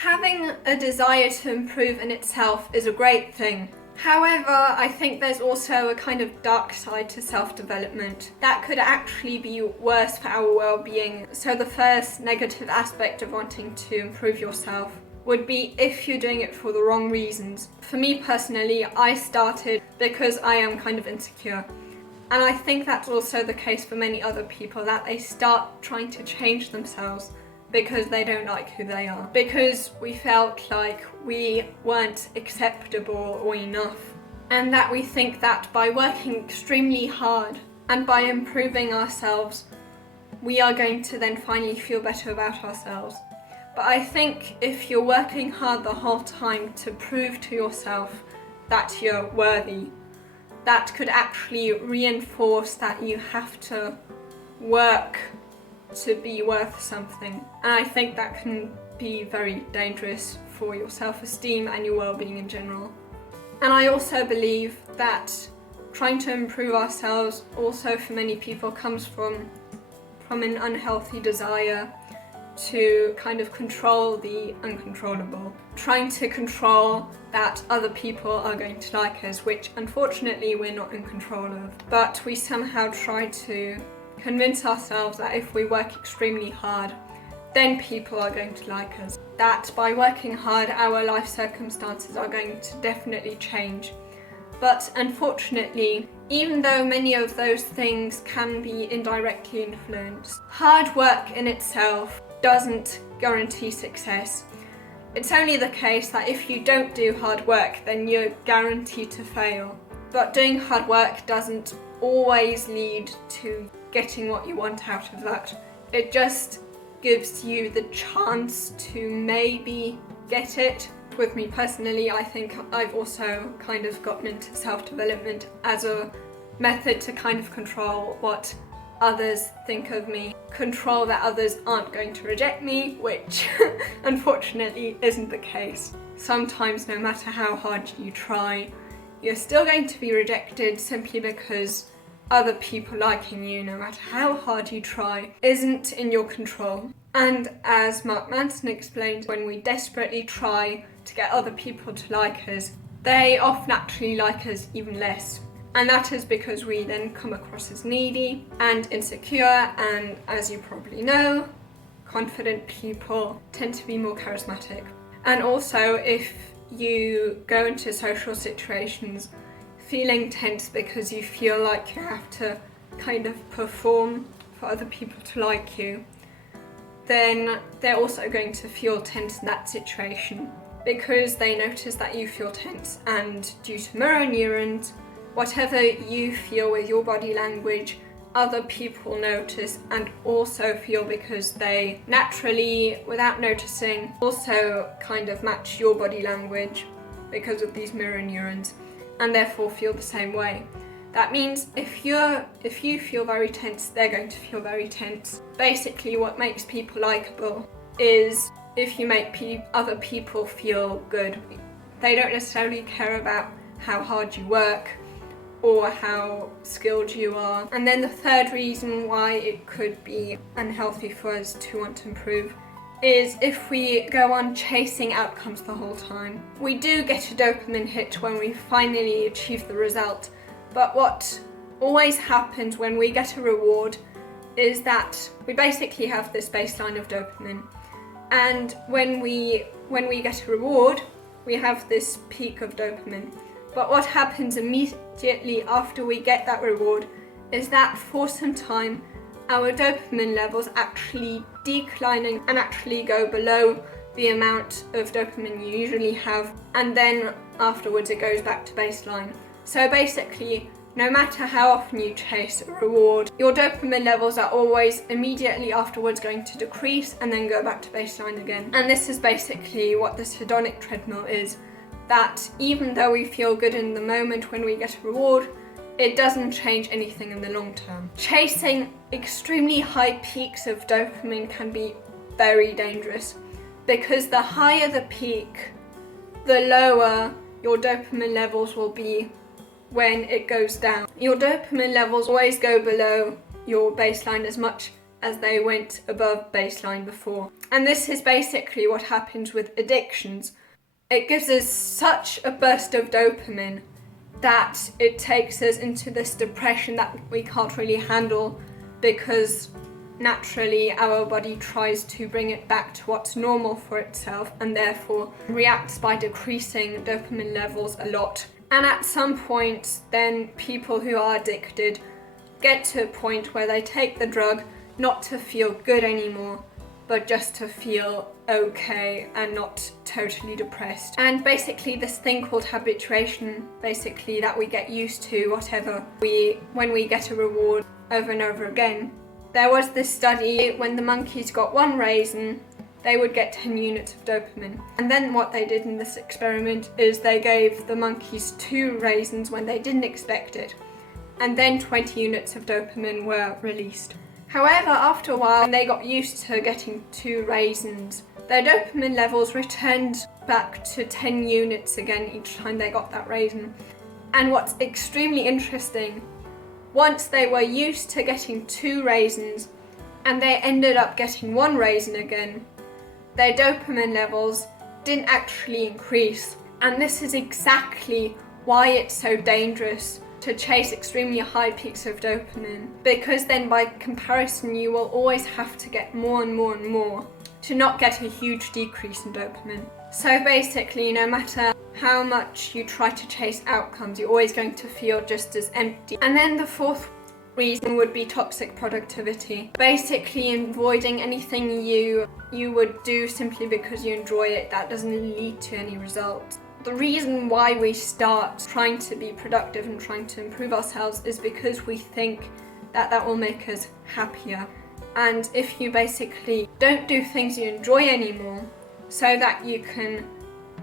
Having a desire to improve in itself is a great thing. However, I think there's also a kind of dark side to self-development that could actually be worse for our well-being. So the first negative aspect of wanting to improve yourself would be if you're doing it for the wrong reasons. For me personally, I started because I am kind of insecure. And I think that's also the case for many other people, that they start trying to change themselves because they don't like who they are. Because we felt like we weren't acceptable or enough. And that we think that by working extremely hard and by improving ourselves, we are going to then finally feel better about ourselves. But I think if you're working hard the whole time to prove to yourself that you're worthy, that could actually reinforce that you have to work to be worth something. And I think that can be very dangerous for your self-esteem and your well-being in general. And I also believe that trying to improve ourselves also for many people comes from an unhealthy desire to kind of control the uncontrollable. Trying to control that other people are going to like us, which unfortunately we're not in control of. But we somehow try to convince ourselves that if we work extremely hard, then people are going to like us. That by working hard, our life circumstances are going to definitely change. But unfortunately, even though many of those things can be indirectly influenced, hard work in itself doesn't guarantee success. It's only the case that if you don't do hard work, then you're guaranteed to fail. But doing hard work doesn't always lead to getting what you want out of that. It just gives you the chance to maybe get it. With me personally, I think I've also kind of gotten into self-development as a method to kind of control what others think of me, control that others aren't going to reject me, which unfortunately isn't the case. Sometimes no matter how hard you try, you're still going to be rejected simply because other people liking you, no matter how hard you try, isn't in your control. And as Mark Manson explained, when we desperately try to get other people to like us, they often actually like us even less. And that is because we then come across as needy and insecure, and as you probably know, confident people tend to be more charismatic. And also, if you go into social situations feeling tense because you feel like you have to kind of perform for other people to like you, then they're also going to feel tense in that situation because they notice that you feel tense, and due to mirror neurons, whatever you feel with your body language, other people notice and also feel because they naturally, without noticing, also kind of match your body language because of these mirror neurons, and therefore feel the same way. That means if you feel very tense, they're going to feel very tense. Basically, what makes people likable is if you make other people feel good. They don't necessarily care about how hard you work or how skilled you are. And then the third reason why it could be unhealthy for us to want to improve is if we go on chasing outcomes the whole time. We do get a dopamine hit when we finally achieve the result, but what always happens when we get a reward is that we basically have this baseline of dopamine, and when we get a reward, we have this peak of dopamine. But what happens immediately after we get that reward is that for some time our dopamine levels actually declining and actually go below the amount of dopamine you usually have, and then afterwards it goes back to baseline. So basically, no matter how often you chase a reward, your dopamine levels are always immediately afterwards going to decrease and then go back to baseline again. And this is basically what this hedonic treadmill is. That even though we feel good in the moment when we get a reward, it doesn't change anything in the long term. Chasing extremely high peaks of dopamine can be very dangerous because the higher the peak, the lower your dopamine levels will be when it goes down. Your dopamine levels always go below your baseline as much as they went above baseline before. And this is basically what happens with addictions. It gives us such a burst of dopamine that it takes us into this depression that we can't really handle, because naturally our body tries to bring it back to what's normal for itself and therefore reacts by decreasing dopamine levels a lot. And at some point then people who are addicted get to a point where they take the drug not to feel good anymore, but just to feel okay and not totally depressed. And basically this thing called habituation, basically that we get used to whatever when we get a reward over and over again. There was this study, when the monkeys got 1 raisin, they would get 10 units of dopamine. And then what they did in this experiment is they gave the monkeys 2 raisins when they didn't expect it, and then 20 units of dopamine were released. However, after a while, when they got used to getting 2 raisins, their dopamine levels returned back to 10 units again each time they got that raisin. And what's extremely interesting, once they were used to getting 2 raisins and they ended up getting 1 raisin again, their dopamine levels didn't actually increase. And this is exactly why it's so dangerous to chase extremely high peaks of dopamine, because then by comparison you will always have to get more and more and more to not get a huge decrease in dopamine. So basically, no matter how much you try to chase outcomes, you're always going to feel just as empty. And then the 4th reason would be toxic productivity. Basically avoiding anything you would do simply because you enjoy it that doesn't lead to any results. The reason why we start trying to be productive and trying to improve ourselves is because we think that will make us happier. And if you basically don't do things you enjoy anymore so that you can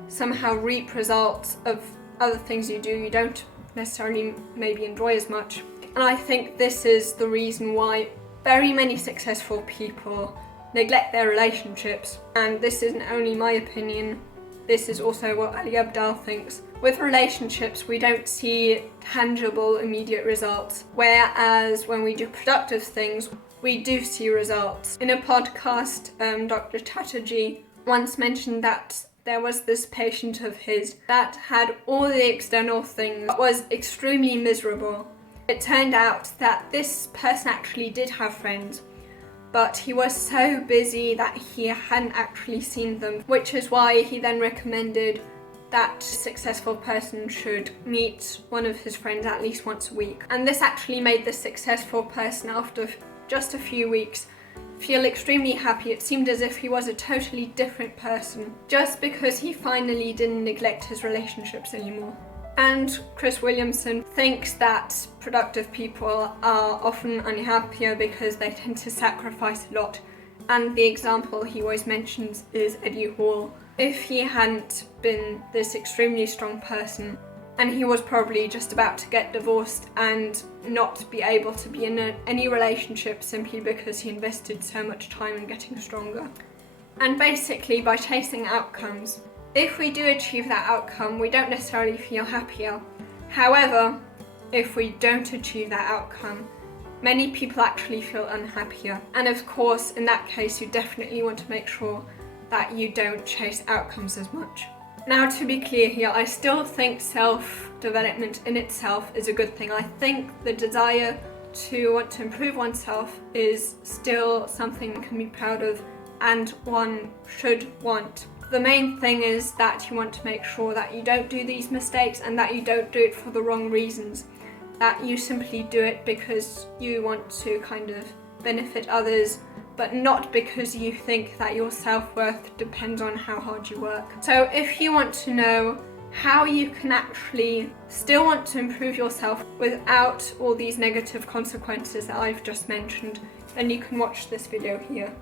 somehow reap results of other things you do you don't necessarily maybe enjoy as much. And I think this is the reason why very many successful people neglect their relationships. And this isn't only my opinion, this is also what Ali Abdaal thinks. With relationships, we don't see tangible, immediate results, whereas when we do productive things, we do see results. In a podcast, Dr. Chatterjee once mentioned that there was this patient of his that had all the external things but was extremely miserable. It turned out that this person actually did have friends, but he was so busy that he hadn't actually seen them, which is why he then recommended that a successful person should meet one of his friends at least once a week. And this actually made the successful person, after just a few weeks, feel extremely happy. It seemed as if he was a totally different person, just because he finally didn't neglect his relationships anymore. And Chris Williamson thinks that productive people are often unhappier because they tend to sacrifice a lot. And the example he always mentions is Eddie Hall. If he hadn't been this extremely strong person, and he was probably just about to get divorced and not be able to be in any relationship simply because he invested so much time in getting stronger. And basically, by chasing outcomes, if we do achieve that outcome, we don't necessarily feel happier. However, if we don't achieve that outcome, many people actually feel unhappier. And of course, in that case, you definitely want to make sure that you don't chase outcomes as much. Now, to be clear here, I still think self-development in itself is a good thing. I think the desire to want to improve oneself is still something one can be proud of and one should want. The main thing is that you want to make sure that you don't do these mistakes and that you don't do it for the wrong reasons. That you simply do it because you want to kind of benefit others, but not because you think that your self-worth depends on how hard you work. So if you want to know how you can actually still want to improve yourself without all these negative consequences that I've just mentioned, then you can watch this video here.